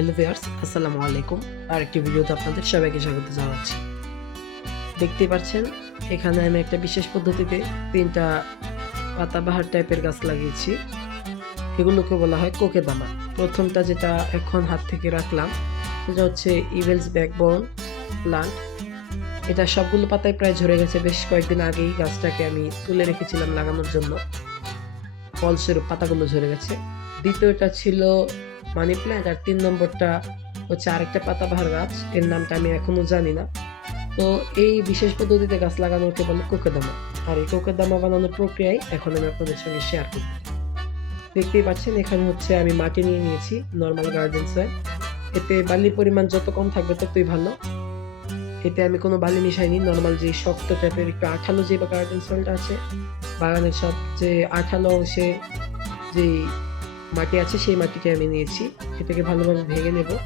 Hello viewers আসসালামু আলাইকুম। আর একটি ভিডিওতে আপনাদের সবাইকে স্বাগত জানাচ্ছি। দেখতেই পাচ্ছেন, এখানে আমি একটা বিশেষ পদ্ধতিতে তিনটা পাতাবাহার টাইপের গাছ লাগিয়েছি। এগুলোকে বলা হয় কোকে দামা প্রথমটা যেটা এখন হাত থেকে রাখলাম, সেটা হচ্ছে ইভেলস ব্যাকবোন প্লান্ট এটা সবগুলো পাতায় প্রায় ঝরে গেছে, বেশ কয়েকদিন আগেই গাছটাকে আমি তুলে রেখেছিলাম লাগানোর জন্য। ফলস্বরূপ পাতাগুলো ঝরে গেছে। দ্বিতীয়টা ছিল মানি প্ল্যান্ট, আর তিন নম্বরটা হচ্ছে আরেকটা পাতাবাহার গাছ। এর নামটা আমি এখনও জানি না। তো এই বিশেষ পদ্ধতিতে গাছ লাগানোকে বলে কোকেদামা। আর এই কোকেদামা বানানোর প্রক্রিয়ায় এখন আমি আপনাদের সঙ্গে শেয়ার করব। দেখতেই পাচ্ছেন, এখানে হচ্ছে আমি মাটি নিয়ে নিয়েছি নর্মাল গার্ডেন সয়েল এতে বালির পরিমাণ যত কম থাকবে ততই ভালো। এতে আমি কোনো বালি মিশাইনি নর্মাল যে শক্ত টাইপের একটু আঠালো যে গার্ডেন সয়েলটা আছে, বাগানের সব যে আঠালো অংশে যেই মাটি আছে, সেই মাটিকে আমি নিয়েছি। এটাকে ভালোভাবে ভেঙে নেব।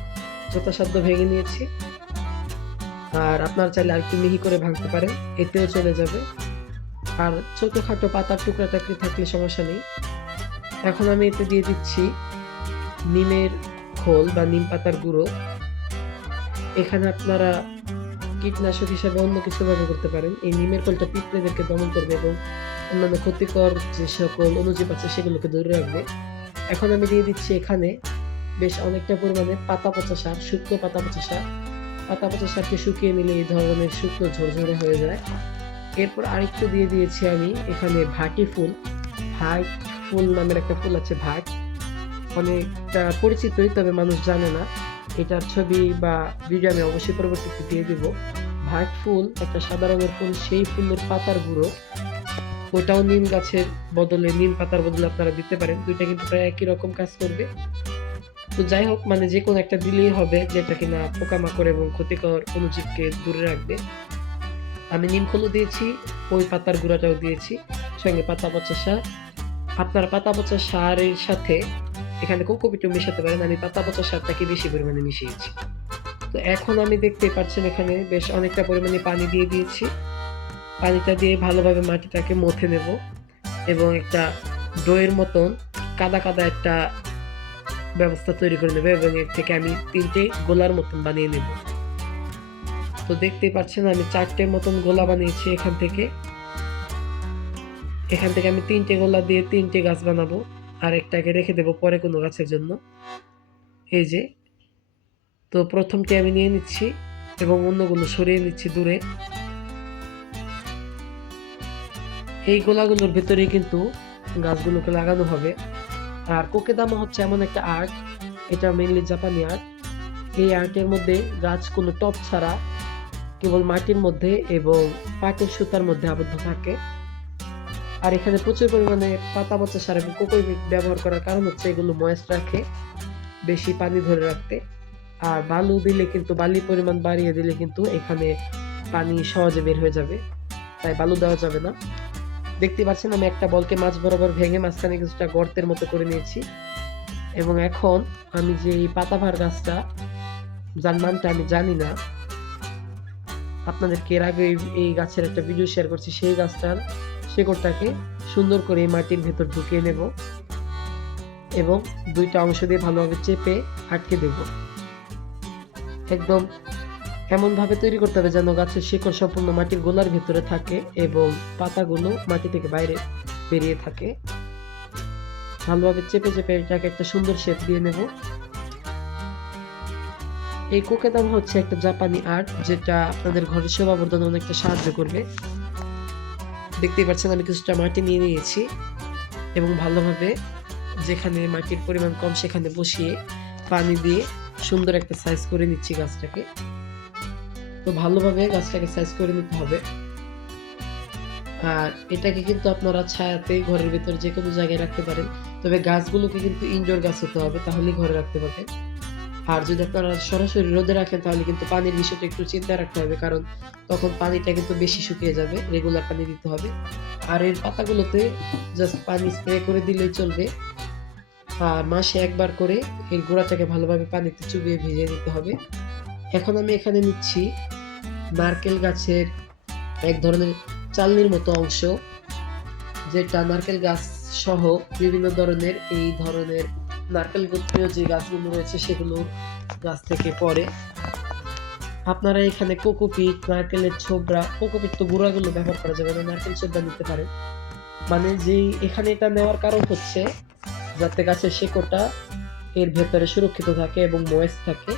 যথাসাধ্য ভেঙে নিয়েছি। আর আপনার চাইলে আর কি মিহি করে ভাঙতে পারেন। এতেও চলে যাবে। আর ছোটোখাটো পাতার টুকরা টাকরি থাকলে সমস্যা নেই। এখন আমি এতে দিয়ে দিচ্ছি নিমের খোল বা নিম পাতার গুঁড়ো। এখানে আপনারা কীটনাশক হিসাবে অন্য কিছু ব্যবহার করতে পারেন। এই নিমের খোলটা পিঁপড়েদেরকে দমন করবে এবং অন্যান্য ক্ষতিকর যে সকল অনুজীব আছে, সেগুলোকে দূরে রাখবে। এখন আমি দিয়ে দিচ্ছি এখানে বেশ অনেকটা পরিমাণে পাতা পচা সার, শুকনো পাতা পচা সার। পাতা পচা সারকে শুকিয়ে নিলে এই ধরনের শুকনো ঝরঝরে হয়ে যায়। এরপর আরেকটু দিয়ে দিয়েছি আমি এখানে ভাটি ফুল। ভাট ফুল নামের একটা ফুল আছে ভাট অনেকটা পরিচিতই, তবে মানুষ জানে না। এটার ছবি বা ভিডিও আমি অবশ্যই পরবর্তীতে দিয়ে দিব। ভাট ফুল, একটা সাদা রঙের ফুল, সেই ফুলের পাতার গুঁড়ো। ওটাও নিম গাছের বদলে, নিম পাতার বদলে আপনারা দিতে পারেন। দুইটা কিন্তু প্রায় একই রকম কাজ করবে। তো যাই হোক মানে যে কোনো একটা দিলেই হবে, যেটা কিনা পোকামাকড় এবং ক্ষতিকর অনুজীবকে দূরে রাখবে। আমি নিম খোলও দিয়েছি, ওই পাতার গুঁড়াটাও দিয়েছি, সঙ্গে পাতা পচা সার। আপনার পাতা পচা সারের সাথে এখানে কোকোপিটও মেশাতে পারেন। আমি পাতা পচা সারটাকে বেশি পরিমাণে মিশিয়েছি। তো এখন আমি দেখতে পাচ্ছেন এখানে বেশ অনেকটা পরিমাণে পানি দিয়ে দিয়েছি। পানিটা দিয়ে ভালোভাবে মাটিটাকে মথে নেব এবং একটা ডোয়ের মতন কাদা কাদা একটা ব্যবস্থা তৈরি করে নেবে এবং এর থেকে আমি তিনটে গোলার মতন বানিয়ে নেব। তো দেখতে পাচ্ছেন আমি চারটে মতন গোলা বানিয়েছি এখান থেকে। এখান থেকে আমি তিনটে গোলা দিয়ে তিনটে গাছ বানাবো আর একটাকে রেখে দেবো পরে কোনো গাছের জন্য। এই যে, তো প্রথমটি আমি নিয়ে নিচ্ছি এবং অন্যগুলো সরিয়ে নিচ্ছি দূরে। এই গোলাগুলোর ভেতরেই কিন্তু গাছগুলোকে লাগানো হবে। আর কোকেদামা হচ্ছে এমন একটা আর্ট এটা মেনলি জাপানি আর্ট এই আর্টের মধ্যে গাছ কোনো টপ ছাড়া কেবল মাটির মধ্যে এবং পাটের সুতার মধ্যে আবদ্ধ থাকে। আর এখানে প্রচুর পরিমাণে পাতা পচা সার এবং কোকোপিট ব্যবহার করার কারণ হচ্ছে এগুলো ময়েস্ট রাখে, বেশি পানি ধরে রাখতে। আর বালু দিলে কিন্তু, বালির পরিমাণ বাড়িয়ে দিলে কিন্তু এখানে পানি সহজে বের হয়ে যাবে। তাই বালু দেওয়া যাবে না। দেখতে পাচ্ছেন, আমি একটা বলকে মাছ বরাবর ভেঙে মাঝখানে কিছুটা গর্তের মতো করে নিয়েছি। এবং এখন আমি যে এই পাতাভার গাছটা, যার নামটা আমি জানি না, আপনাদেরকে এর আগে এই- গাছের একটা ভিডিও শেয়ার করছি, সেই গাছটার শেকড়টাকে সুন্দর করে এই মাটির ভেতর ঢুকিয়ে নেব এবং দুইটা অংশ দিয়ে ভালোভাবে চেপে আটকে দেব। একদম এমনভাবে তৈরি করতে হবে যেন গাছের শিকড় সম্পূর্ণ মাটির গোলার ভিতরে থাকে এবং পাতাগুলো মাটি থেকে বাইরে বেরিয়ে থাকে। ভালোভাবে চেপে চেপে এটাকে একটা সুন্দর শেপ দিয়ে নেব। এই কোকেদাম হচ্ছে একটা জাপানি আর্ট যেটা আপনাদের ঘরের শোভাবর্ধনে অনেকটা সাহায্য করবে। দেখতেই পাচ্ছেন আমি কিছুটা মাটি নিয়ে নিয়েছি এবং ভালোভাবে যেখানে মাটির পরিমাণ কম সেখানে বসিয়ে পানি দিয়ে সুন্দর একটা সাইজ করে নিচ্ছি গাছটাকে। তো ভালোভাবে গাছটাকে সাইজ করে নিতে হবে। আর এটাকে কিন্তু আপনারা ছায়াতে ঘরের ভেতর যে কোনো জায়গায় রাখতে পারেন। তবে গাছগুলোকে কিন্তু ইনডোর গাছ হতে হবে, তাহলেই ঘরে রাখতে পারবেন আর যদি আপনারা সরাসরি রোদে রাখেন, তাহলে কিন্তু পানির বিষয়টা একটু চিন্তা রাখতে হবে, কারণ তখন পানিটা কিন্তু বেশি শুকিয়ে যাবে রেগুলার পানি দিতে হবে। আর এর পাতাগুলোতে জাস্ট পানি স্প্রে করে দিলেই চলবে। আর মাসে একবার করে এর গোড়াটাকে ভালোভাবে পানিতে চুবিয়ে ভিজিয়ে দিতে হবে। এখন আমি এখানে নিচ্ছি নারকেল গাছের এক ধরনের চালনির মতো অংশ, যেটা নারকেল গাছ সহ বিভিন্ন ধরনের এই ধরনের নারকেল গোত্রীয় যে গাছগুলো রয়েছে সেগুলো গাছ থেকে পড়ে। আপনারা এখানে কোকোপিট, নারকেলের ছোবড়া কোকোপিট তো গুঁড়াগুলো ব্যবহার করা যাবে না, নারকেল ছোবড়া নিতে পারেন। মানে যেই এখানে এটা নেওয়ার কারণ হচ্ছে যাতে গাছের শেকড়টা এর ভেতরে সুরক্ষিত থাকে এবং ময়েস থাকে,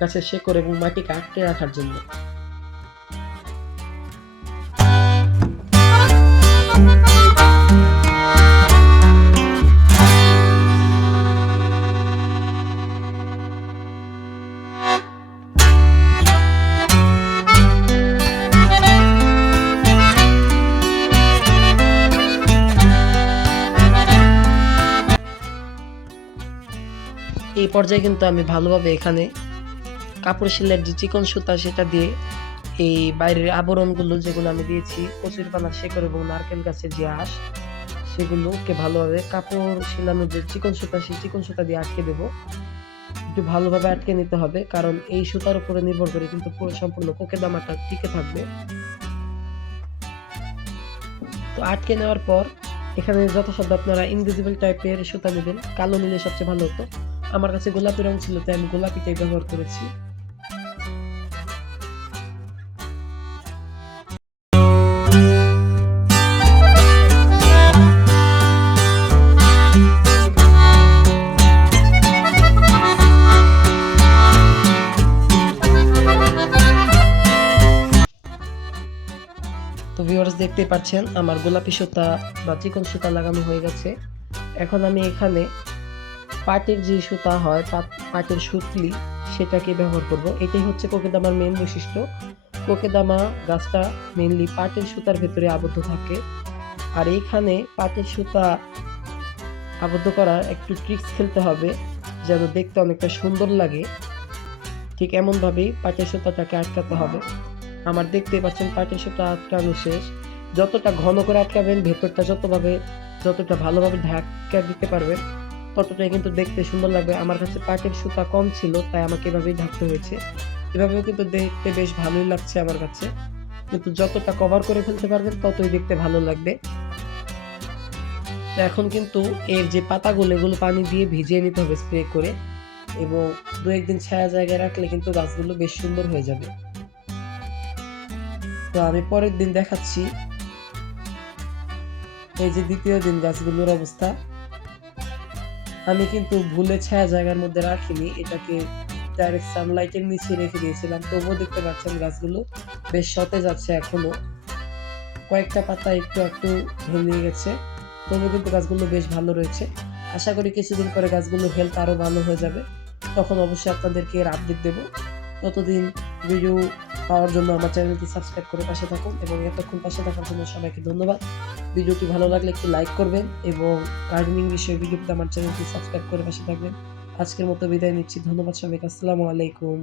গাছের শেকড় এবং মাটিকে আটকে রাখার জন্য। এই পর্যায়ে কিন্তু আমি ভালোভাবে এখানে কাপড় শিলের যে চিকন সুতা, সেটা দিয়ে এই বাইরের আবরণগুলো যেগুলো আমি দিয়েছি, কচুর পানা, শেকড় এবং নারকেল গাছের যে আঁশ, সেগুলোকে ভালোভাবে কাপড় শিলানোর যে চিকন সুতা, সেই চিকন সুতা দিয়ে আটকে দেবো। একটু ভালোভাবে আটকে নিতে হবে, কারণ এই সুতার উপরে নির্ভর করে কিন্তু পুরো সম্পূর্ণ কোকে দামাটা টিকে থাকবে। তো আটকে নেওয়ার পর এখানে যথাসাধ্য আপনারা ইনভিজিবল টাইপের সুতা নেবেন, কালো নিলে সবচেয়ে ভালো হতো। আমার কাছে গোলাপি রং ছিল, তাই আমি গোলাপিটাই ব্যবহার করেছি। তো ভিউয়ার্স দেখতে পাচ্ছেন, আমার গোলাপি সুতা বা চিকন সুতা লাগানো হয়ে গেছে। এখন আমি এখানে পাটের যে সুতা হয় পাট- পাটের সুতলি, সেটাকে ব্যবহার করব। এটাই হচ্ছে কোকেদামার মেন বৈশিষ্ট্য। কোকেদামা গাছটা মেনলি পাটের সুতার ভেতরে আবদ্ধ থাকে। আর এইখানে পাটের সুতা আবদ্ধ করার একটু ট্রিক্স খেলতে হবে, যেন দেখতে অনেকটা সুন্দর লাগে। ঠিক এমনভাবেই পাটের সুতাটাকে আটকাতে হবে। আমার দেখতে পাচ্ছেন পাটের সুতা আটকানো শেষ। যতটা ঘন করে আটকাবেন, ভেতরটা যতভাবে, যতটা ভালোভাবে ঢাকা দিতে পারবেন ততটাই কিন্তু দেখতে সুন্দর লাগবে। আমার কাছে পাটের সুতা কম ছিল, তাই আমাকে এভাবেই ঢাকতে হয়েছে। এভাবেও কিন্তু দেখতে বেশ ভালোই লাগছে আমার কাছে। কিন্তু যতটা কভার করে ফেলতে পারবেন, ততই দেখতে ভালো লাগবে। এখন কিন্তু এর যে পাতাগুলো, এগুলো পানি দিয়ে ভিজিয়ে নিতে হবে স্প্রে করে এবং দু একদিন ছায়া জায়গায় রাখলে কিন্তু গাছগুলো বেশ সুন্দর হয়ে যাবে। তো আমি পরের দিন দেখাচ্ছি। এই যে দ্বিতীয় দিন গাছগুলোর অবস্থা। আমি কিন্তু ভুলে ছায়া জায়গার মধ্যে রাখিনি, এটাকে ডাইরেক্ট সানলাইটের নিচে রেখে দিয়েছিলাম। তবুও দেখতে পাচ্ছেন গাছগুলো বেশ সতেজ আছে এখনও। কয়েকটা পাতা একটু একটু ভেঙে গেছে তবু কিন্তু গাছগুলো বেশ ভালো রয়েছে। আশা করি কিছুদিন পরে গাছগুলো হেলথ আরও ভালো হয়ে যাবে। তখন অবশ্যই আপনাদেরকে এর আপডেট দেবো। ততদিন ভিডিও পাওয়ার জন্য আমার চ্যানেলটি সাবস্ক্রাইব করে পাশে থাকুন এবং এতক্ষণ পাশে থাকার জন্য সবাইকে ধন্যবাদ। ভিডিওটি ভালো লাগলে একটু লাইক করবেন এবং গার্ডেনিং বিষয়ে ভিডিওটি আমার চ্যানেলটি সাবস্ক্রাইব করে পাশে থাকবেন। আজকের মতো বিদায় নিচ্ছি। ধন্যবাদ সবাইকে। আসসালামু আলাইকুম।